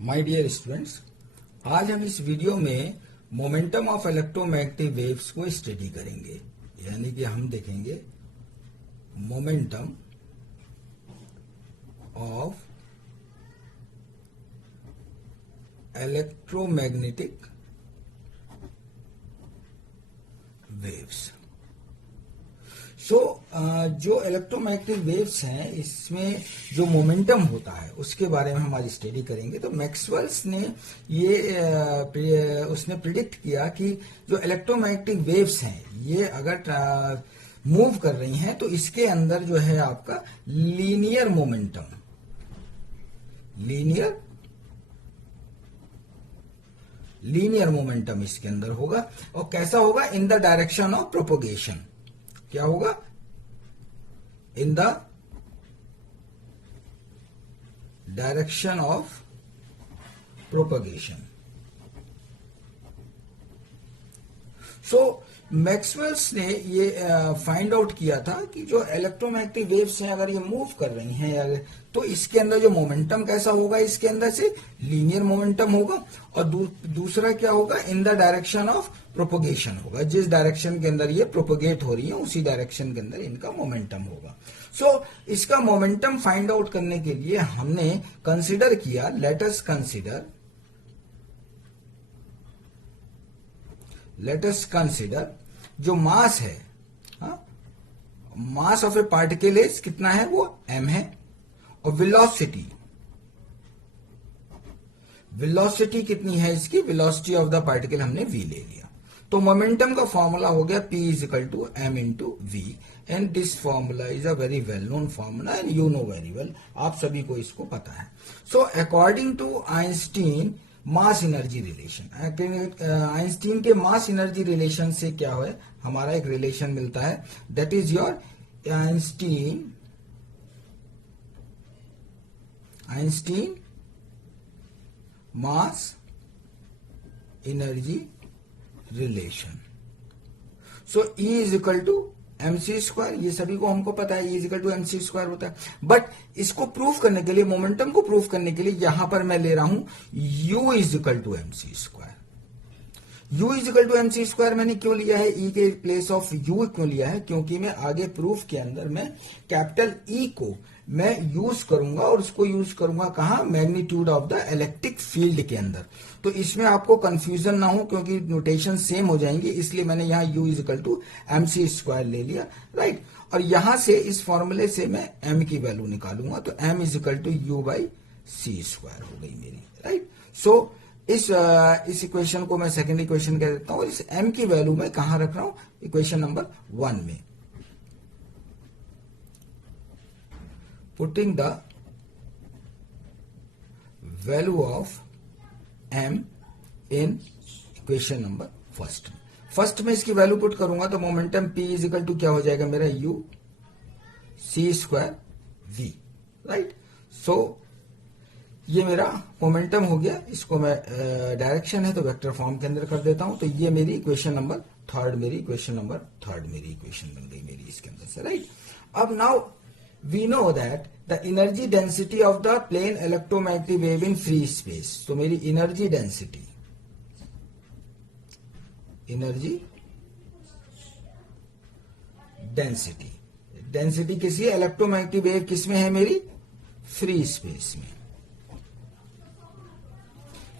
My dear students, आज हम इस वीडियो में मोमेंटम ऑफ इलेक्ट्रोमैग्नेटिक वेव्स को स्टडी करेंगे। यानी कि हम देखेंगे मोमेंटम ऑफ इलेक्ट्रोमैग्नेटिक वेव्स। जो इलेक्ट्रोमैग्नेटिक वेव्स हैं, इसमें जो मोमेंटम होता है उसके बारे में हम आज स्टडी करेंगे। तो मैक्सवेल्स ने उसने प्रिडिक्ट किया कि जो इलेक्ट्रोमैग्नेटिक वेव्स हैं ये अगर मूव कर रही हैं तो इसके अंदर जो है आपका लीनियर मोमेंटम इसके अंदर होगा। और कैसा होगा? In the direction of propagation. क्या होगा? In the direction of propagation. Maxwell's ने ये फाइंड आउट किया था कि जो इलेक्ट्रोमैग्नेटिक वेव्स हैं अगर ये मूव कर रही हैं तो इसके अंदर जो मोमेंटम कैसा होगा, इसके अंदर से लीनियर मोमेंटम होगा। और दूसरा क्या होगा? In the direction of propagation होगा। जिस डायरेक्शन के अंदर ये प्रोपोगेट हो रही है उसी डायरेक्शन के अंदर इनका मोमेंटम होगा। इसका मोमेंटम फाइंड आउट करने के लिए हमने कंसिडर किया, लेट अस कंसिडर जो मास है, mass of A particle is कितना है? वो m है। और वेलोसिटी कितनी है इसकी? वेलोसिटी ऑफ द पार्टिकल हमने v ले लिया। तो मोमेंटम का फॉर्मूला हो गया P is equal to m into v. And this formula is a very well known formula and you know very well, आप सभी को इसको पता है। According to Einstein mass energy relation, Einstein के मास एनर्जी रिलेशन से क्या है? हमारा एक रिलेशन मिलता है, that is your Einstein mass energy relation. E is equal to mc square. ये सभी को हमको पता है, E is equal to mc square होता है। बट इसको प्रूव करने के लिए, मोमेंटम को प्रूव करने के लिए यहां पर मैं ले रहा हूं u is equal to mc square. u is equal to mc square मैंने क्यों लिया है? E के प्लेस ऑफ u क्यों लिया है? क्योंकि मैं आगे प्रूफ के अंदर में कैपिटल E को मैं यूज करूंगा, और उसको यूज करूंगा कहां? Magnitude of the electric field के अंदर। तो इसमें आपको कंफ्यूजन ना हो, क्योंकि नोटेशन सेम हो जाएंगे, इसलिए मैंने यहां u is equal to mc square ले लिया, राइट। और यहां से इस फॉर्मूले से मैं m की वैल्यू निकालूंगा, तो m is equal to u by c square हो गई मेरी, राइट। इस इक्वेशन को मैं सेकेंड इक्वेशन कह देता हूं। और इस m की वैल्यू मैं कहां रख रहा हूं? इक्वेशन नंबर 1 में। Putting the value of m in equation number first में इसकी वैल्यू पुट करूंगा तो momentum P is equal to क्या हो जाएगा मेरा? u c square v, right. ये मेरा मोमेंटम हो गया। इसको मैं डायरेक्शन है तो वेक्टर फॉर्म के अंदर कर देता हूं। तो ये मेरी इक्वेशन नंबर थर्ड मेरी इक्वेशन बन गई मेरी इसके अंदर से, राइट। अब now we know that the energy density of the plane electromagnetic wave in free space। तो मेरी एनर्जी डेंसिटी किसी है? इलेक्ट्रोमैग्नेटिक वेव किसमें है मेरी? फ्री स्पेस में।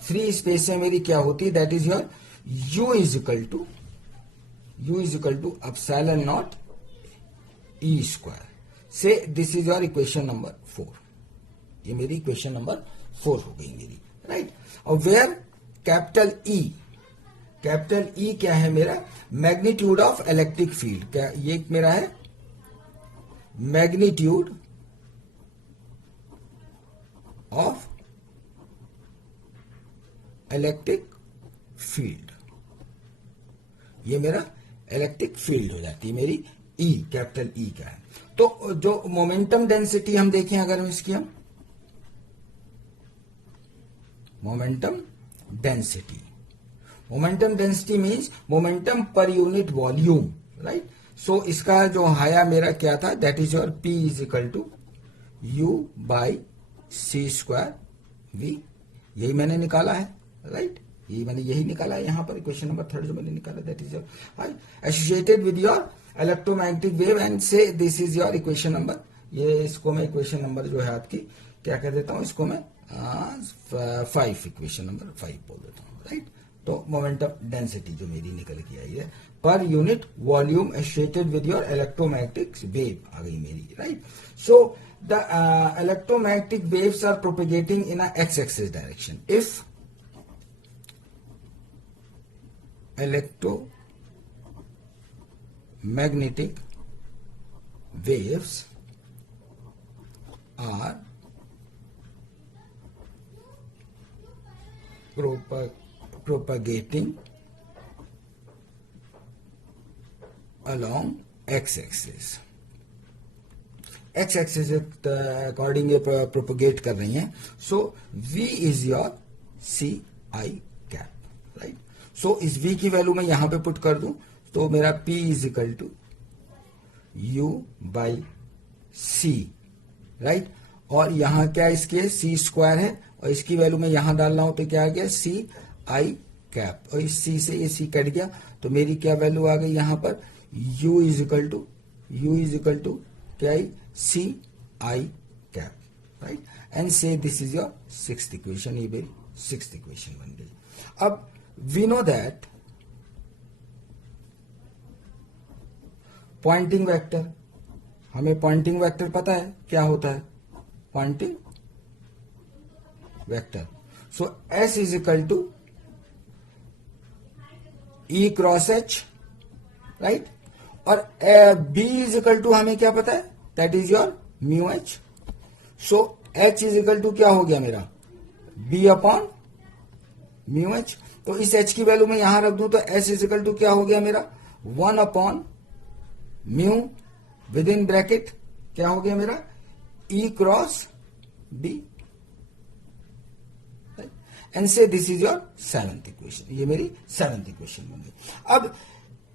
फ्री स्पेस में मेरी क्या होती है? That is your u is equal to epsilon not e square. Say this is your equation number 4। ये मेरी इक्वेशन नंबर 4 हो गई मेरी, राइट। और वेयर कैपिटल E क्या है मेरा? Magnitude of electric field. क्या ये मेरा है? Magnitude of electric field. ये मेरा इलेक्ट्रिक फील्ड हो जाती है मेरी E, कैपिटल E का है। तो जो मोमेंटम डेंसिटी हम देखें, अगर हम इसकी momentum density means momentum per unit volume, right. इसका जो आया मेरा क्या था? That is your P is equal to u by c square v। यही मैंने निकाला है, राइट, ये मैंने यही निकाला है यहाँ पर इक्वेशन नंबर 3 जो मैंने निकाला, that is your associated with your electromagnetic wave and से this is your equation number. ये इसको मैं इक्वेशन नंबर जो है आपकी क्या कह देता हूं, इसको मैं 5 इक्वेशन नंबर 5 बोल देता हूँ, राइट। तो मोमेंटम डेंसिटी जो मेरी निकल के आई है per unit volume associated with your electromagnetic wave आ गई मेरी, right. So the electromagnetic waves are propagating in a x axis direction if electromagnetic waves are propagating along x-axis. x-axis according ये प्रोपोगेट कर रही हैं. So v is your c i cap, right. So इस v की value मैं यहां पे पुट कर दूं तो मेरा p is equal to u by c, right. और यहां क्या इसके c स्क्वायर है और इसकी वैल्यू मैं यहां डाल रहा हूं तो क्या आ गया सी आई कैप, और इस c से ये c कट गया तो मेरी क्या वैल्यू आ गई यहां पर u इज इक्वल टू क्या i c i cap, right. And से this is your sixth equation. ये मेरी सिक्स्थ इक्वेशन बन गई. अब we know that pointing vector, हमें पॉइंटिंग वेक्टर पता है क्या होता है pointing vector. So S is equal to E cross H, right. और बी इज इक्वल टू हमें क्या पता है that is your mu H. So H is equal to क्या हो गया मेरा बी अपॉन म्यू एच. तो इस एच की वैल्यू मैं यहां रख दूं तो एस इज इक्वल टू क्या हो गया मेरा 1 upon mu with in bracket क्या हो गया मेरा ई क्रॉस बी, एंड से this is your seventh equation. ये मेरी सेवेंथ इक्वेशन बन गई. अब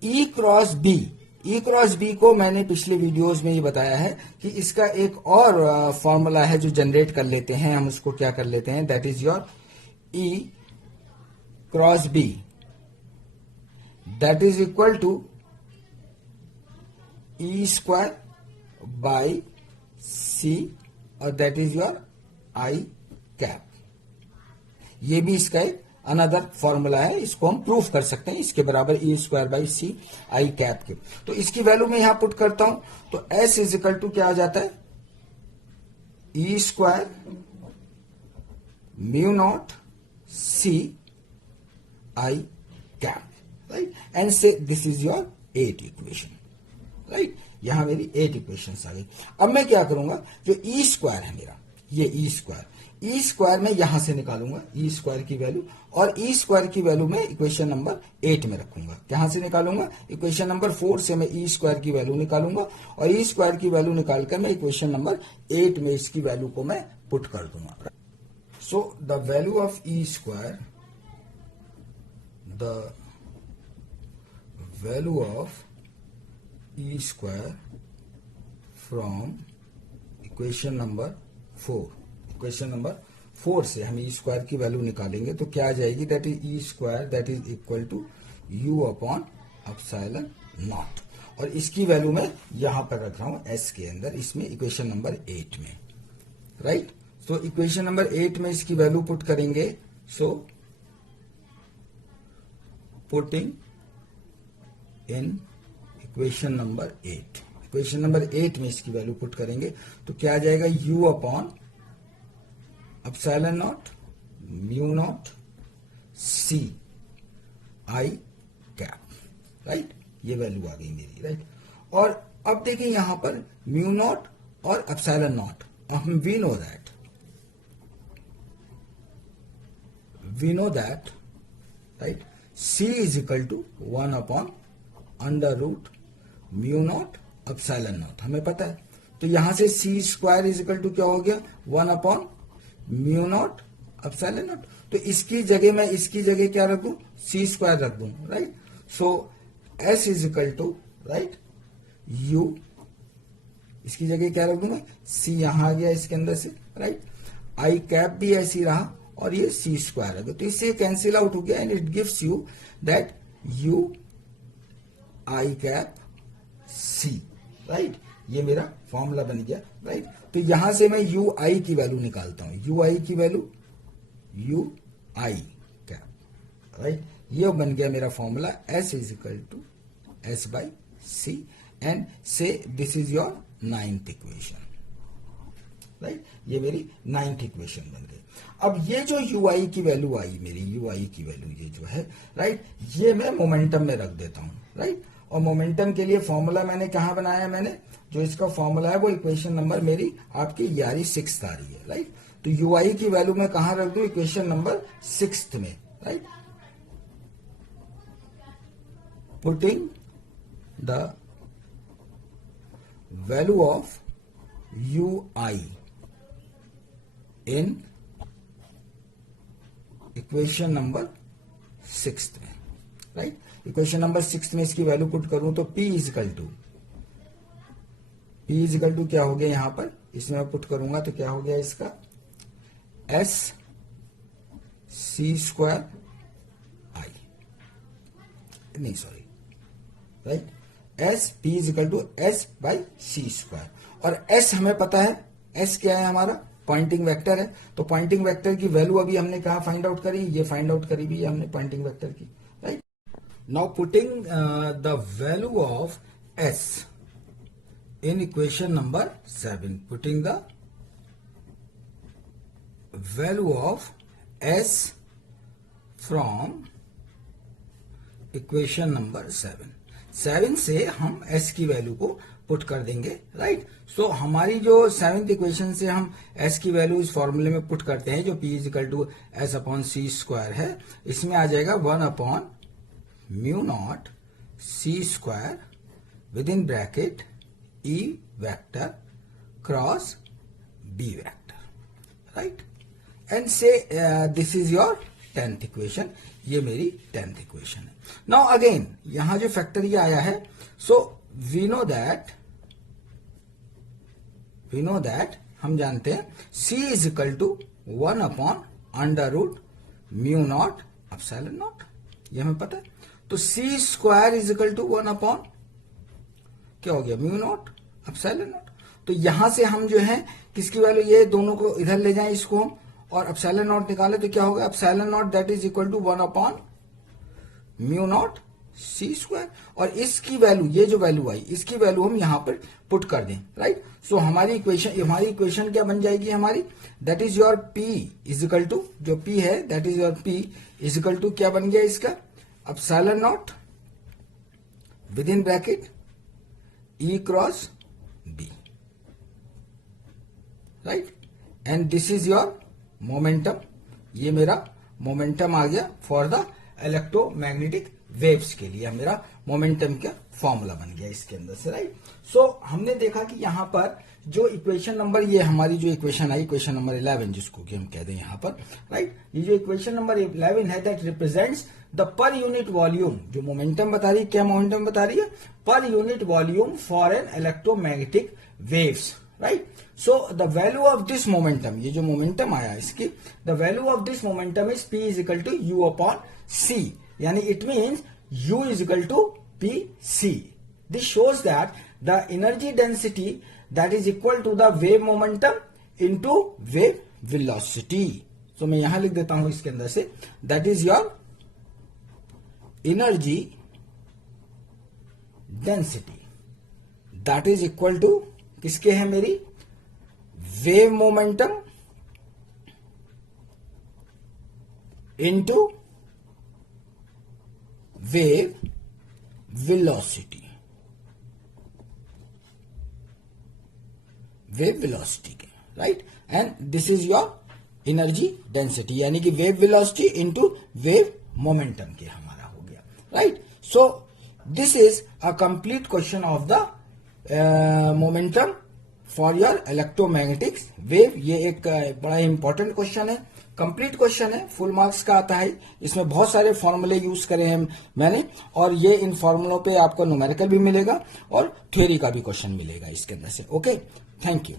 ई क्रॉस बी को मैंने पिछले वीडियोस में ये बताया है कि इसका एक और फॉर्मूला है जो जनरेट कर लेते हैं हम. उसको क्या कर लेते हैं that is your e cross b that is equal to e square by c और that is your i cap. ये भी इसका एक अनदर फॉर्मूला है, इसको हम प्रूफ कर सकते हैं इसके बराबर e square by c i cap के. तो इसकी वैल्यू मैं यहां पुट करता हूं तो एस इज इक्वल टू क्या आ जाता है e square mu not c i cap, right. And से this is your 8 equation, right. यहां मेरी 8 इक्वेशंस आ गई. अब मैं क्या करूंगा जो ई स्क्वायर है मेरा ये ई स्क्वायर में यहां से निकालूंगा ई स्क्वायर की वैल्यू, और ई स्क्वायर की वैल्यू में इक्वेशन नंबर 8 में रखूंगा. कहां से निकालूंगा इक्वेशन नंबर 4 से मैं ई स्क्वायर की वैल्यू निकालूंगा और ई स्क्वायर की वैल्यू निकालकर मैं इक्वेशन नंबर 8 में इसकी वैल्यू को मैं पुट कर दूंगा. सो the value of E square, the value of E square from equation number 4 से हम ई स्क्वायर की वैल्यू निकालेंगे तो क्या आ जाएगी that is E square that is equal to u upon epsilon not. और इसकी वैल्यू मैं यहां पर रख रहा हूं एस के अंदर इसमें इक्वेशन नंबर 8 में, राइट. सो इक्वेशन नंबर 8 में इसकी वैल्यू पुट करेंगे. So putting in equation number 8, equation number 8 में इसकी वैल्यू पुट करेंगे तो क्या आ जाएगा u upon epsilon not mu not c i cap, right. ये वैल्यू आ गई मेरी, राइट. और अब देखिए यहां पर म्यू नॉट और एप्सिलॉन नॉट, हम we know that right c is equal to 1 upon under root mu not epsilon not हमें पता है. तो यहां से c square is equal to क्या हो गया 1 upon mu not epsilon not. तो इसकी जगह क्या रख दूं सी स्क्वायर रख दूं, right. So S is equal to right u, इसकी जगह क्या रख दूंगा सी यहां आ गया इसके अंदर से, राइट. आई कैप भी ऐसी रहा और ये सी स्क्वायर आ गया, तो इससे कैंसिल आउट हो गया and it gives you that u i cap c, right. ये मेरा फॉर्मूला बन गया, राइट। तो यहां से मैं यू आई की वैल्यू निकालता हूं, यू आई की value u i cap, right. ये बन गया मेरा formula s is equal to S by c and से this is your 9th equation, right. ये मेरी 9th इक्वेशन बन गई। अब ये जो यू आई की वैल्यू आई, मेरी यू आई की वैल्यू ये जो है, राइट, ये मैं मोमेंटम में रख देता हूं, राइट। और मोमेंटम के लिए फॉर्मूला मैंने कहां बनाया, मैंने जो इसका फॉर्मूला है वो इक्वेशन नंबर मेरी आपकी यारी 6th आ रही है, राइट। तो यू आई की वैल्यू मैं कहां रख दूं, इक्वेशन नंबर 6th में, right. Putting the value of you I in equation number 6th में, राइट। इक्वेशन नंबर 6th में इसकी वैल्यू पुट करूं तो P इज इक्वल टू क्या हो गया यहां पर, इसमें मैं पुट करूंगा तो क्या हो गया इसका एस सी स्क्वायर आई, नहीं sorry, right, S P is equal to S by c square. और एस हमें पता है, एस क्या है हमारा पॉइंटिंग वेक्टर है, तो पॉइंटिंग वेक्टर की वैल्यू अभी हमने कहा फाइंड आउट करी, ये फाइंड आउट करी भी हमने पॉइंटिंग वेक्टर की, right. Now putting the value of S in equation number 7, putting the value of s from equation number 7 से हम s की वैल्यू को पुट कर देंगे, राइट। सो हमारी जो 7th इक्वेशन से हम s की वैल्यू इस फॉर्मूले में पुट करते हैं जो p is equal to S upon c square है, इसमें आ जाएगा 1 upon mu not c square with in bracket E vector cross B vector, right, and say this is your 10th equation, ये मेरी 10th equation है। Now again यहां जो factor ये आया है, so we know that हम जानते हैं C is equal to 1 upon under root mu not epsilon not, ये हमें पता है। तो C square is equal to 1 upon क्या हो गया म्यू नॉट अपसाइलन नॉट। तो यहां से हम जो है किसकी वैल्यू, ये दोनों को इधर ले जाएं इसको हम, और अपसाइलन नॉट निकाले तो क्या होगा epsilon naught that is equal to 1 upon mu not c square. और इसकी वैल्यू, ये जो वैल्यू आई इसकी वैल्यू हम यहां पर पुट कर दें, राइट। सो हमारी इक्वेशन क्या बन जाएगी हमारी, that is your p is equal to, जो पी है that is your p is equal to क्या बन गया इसका epsilon naught with in bracket E cross B, right. And this is your momentum, ये मेरा मोमेंटम आ गया फॉर द इलेक्ट्रोमैग्नेटिक वेव्स के लिए, मेरा मोमेंटम का फॉर्मूला बन गया इसके अंदर से, राइट। सो हमने देखा कि यहां पर जो इक्वेशन नंबर, ये हमारी जो इक्वेशन आई इक्वेशन नंबर 11 जिसको कि हम कह दें यहां पर, राइट। ये जो इक्वेशन नंबर 11 है that represents the per unit volume, जो मोमेंटम बता रही है, क्या मोमेंटम बता रही है, per unit volume for an electromagnetic waves, right. So the value of this momentum, ये जो मोमेंटम आया इसकी, the value of this momentum is p is equal to u upon c, यानी it means u is equal to pc. This shows that the energy density that is equal to the wave momentum into wave velocity. So मैं यहां लिख देता हूं इसके अंदर से, that is your energy density that is equal to किसके है मेरी wave momentum into wave velocity, के, right. And this is your energy density, यानी कि wave velocity into wave momentum के हमारा हो गया, right. So this is a complete question of the momentum for your electromagnetic wave. ये एक बड़ा इंपॉर्टेंट क्वेश्चन है, कंप्लीट क्वेश्चन है, फुल मार्क्स का आता है। इसमें बहुत सारे फॉर्मूले यूज करे हैं मैंने, और ये इन फॉर्मूलों पे आपको न्यूमेरिकल भी मिलेगा और थ्योरी का भी क्वेश्चन मिलेगा इसके अंदर से। Okay, thank you.